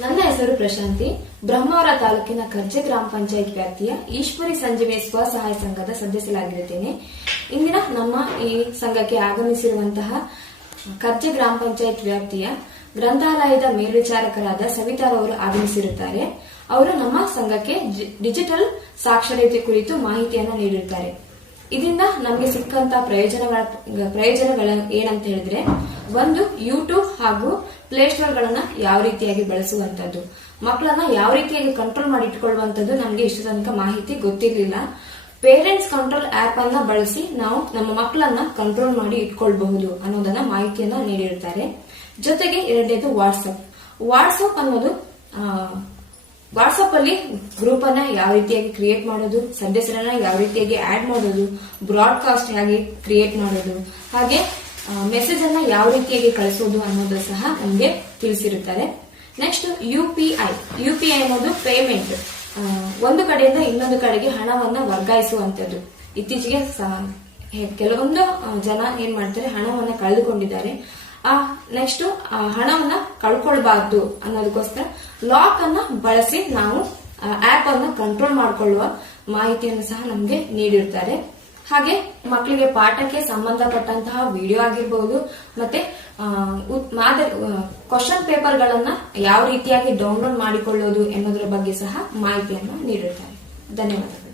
ನನ್ನ ಹೆಸರು ಪ್ರಶಾಂತಿ. ಬ್ರಹ್ಮಾವರ ತಾಲೂಕಿನ ಕರ್ಜೆ ಗ್ರಾಮ ಪಂಚಾಯತ್ ವ್ಯಾಪ್ತಿಯ ಈಶ್ವರಿ ಸಂಜೀವಿ ಸ್ವಸಹಾಯ ಸಂಘದ ಸದಸ್ಯರಾಗಿರುತ್ತೇನೆ. ಇಂದಿನ ನಮ್ಮ ಈ ಸಂಘಕ್ಕೆ ಆಗಮಿಸಿರುವಂತಹ ಕರ್ಜೆ ಗ್ರಾಮ ಪಂಚಾಯತ್ ವ್ಯಾಪ್ತಿಯ ಗ್ರಂಥಾಲಯದ ಮೇಲ್ವಿಚಾರಕರಾದ ಸವಿತಾರವರು ಆಗಮಿಸಿರುತ್ತಾರೆ. ಅವರು ನಮ್ಮ ಸಂಘಕ್ಕೆ ಡಿಜಿಟಲ್ ಸಾಕ್ಷರತೆ ಕುರಿತು ಮಾಹಿತಿಯನ್ನು ನೀಡಿರುತ್ತಾರೆ. ಇದರಿಂದ ನಮಗೆ ಸಿಕ್ಕಂತ ಪ್ರಯೋಜನಗಳ ಪ್ರಯೋಜನಗಳ ಏನಂತ ಹೇಳಿದ್ರೆ, ಒಂದು ಯೂಟ್ಯೂಬ್ ಹಾಗೂ ಪ್ಲೇಸ್ಟೋರ್ ಗಳನ್ನ ಯಾವ ರೀತಿಯಾಗಿ ಬಳಸುವಂತದ್ದು ಮಕ್ಕಳನ್ನ ಯಾವ ರೀತಿಯಾಗಿ ಕಂಟ್ರೋಲ್ ಮಾಡಿ ಇಟ್ಕೊಳ್ಳುವಂತದ್ದು ನಮಗೆ ಇಷ್ಟು ತನಕ ಮಾಹಿತಿ ಗೊತ್ತಿರಲಿಲ್ಲ. ಪೇರೆಂಟ್ಸ್ ಕಂಟ್ರೋಲ್ ಆಪ್ ಅನ್ನ ಬಳಸಿ ನಾವು ನಮ್ಮ ಮಕ್ಕಳನ್ನ ಕಂಟ್ರೋಲ್ ಮಾಡಿ ಇಟ್ಕೊಳ್ಬಹುದು ಅನ್ನೋದನ್ನ ಮಾಹಿತಿಯನ್ನ ನೀಡಿರ್ತಾರೆ. ಜೊತೆಗೆ ಎರಡನೇದು ವಾಟ್ಸಪ್ ವಾಟ್ಸಪ್ ಅನ್ನೋದು ವಾಟ್ಸಪ್ ಅಲ್ಲಿ ಗ್ರೂಪ್ ಅನ್ನ ಯಾವ ರೀತಿಯಾಗಿ ಕ್ರಿಯೇಟ್ ಮಾಡೋದು ಸದಸ್ಯರನ್ನ ಯಾವ ರೀತಿಯಾಗಿ ಆಡ್ ಮಾಡೋದು ಬ್ರಾಡ್ಕಾಸ್ಟ್ ಆಗಿ ಕ್ರಿಯೇಟ್ ಮಾಡೋದು, ಹಾಗೆ ಮೆಸೇಜ್ ಅನ್ನ ಯಾವ ರೀತಿಯಾಗಿ ಕಳಿಸೋದು ಅನ್ನೋದು ಸಹ ನಮಗೆ ತಿಳಿಸಿರುತ್ತಾರೆ. Next U P I U P I ಅನ್ನೋದು ಪೇಮೆಂಟ್ ಒಂದು ಕಡೆಯಿಂದ ಇನ್ನೊಂದು ಕಡೆಗೆ ಹಣವನ್ನ ವರ್ಗಾಯಿಸುವಂತದ್ದು ಇತ್ತೀಚೆಗೆ ಕೆಲವೊಂದು ಜನ ಏನ್ ಮಾಡ್ತಾರೆ, ಹಣವನ್ನ ಕಳೆದುಕೊಂಡಿದ್ದಾರೆ. ಆ ನೆಕ್ಸ್ಟ್ ಹಣವನ್ನ ಕಳ್ಕೊಳ್ಬಾರ್ದು ಅನ್ನೋದಕ್ಕೋಸ್ಕರ ಲಾಕ್ ಅನ್ನ ಬಳಸಿ ನಾವು ಆಪ್ ಅನ್ನ ಕಂಟ್ರೋಲ್ ಮಾಡಿಕೊಳ್ಳುವ ಮಾಹಿತಿಯನ್ನು ಸಹ ನಮಗೆ ನೀಡಿರ್ತಾರೆ. ಹಾಗೆ ಮಕ್ಕಳಿಗೆ ಪಾಠಕ್ಕೆ ಸಂಬಂಧಪಟ್ಟಂತಹ ವಿಡಿಯೋ ಆಗಿರ್ಬಹುದು ಮತ್ತೆ ಕ್ವಶನ್ ಪೇಪರ್ ಗಳನ್ನ ಯಾವ ರೀತಿಯಾಗಿ ಡೌನ್ಲೋಡ್ ಮಾಡಿಕೊಳ್ಳೋದು ಎನ್ನುವುದರ ಬಗ್ಗೆ ಸಹ ಮಾಹಿತಿಯನ್ನು ನೀಡಿರ್ತಾರೆ. ಧನ್ಯವಾದಗಳು.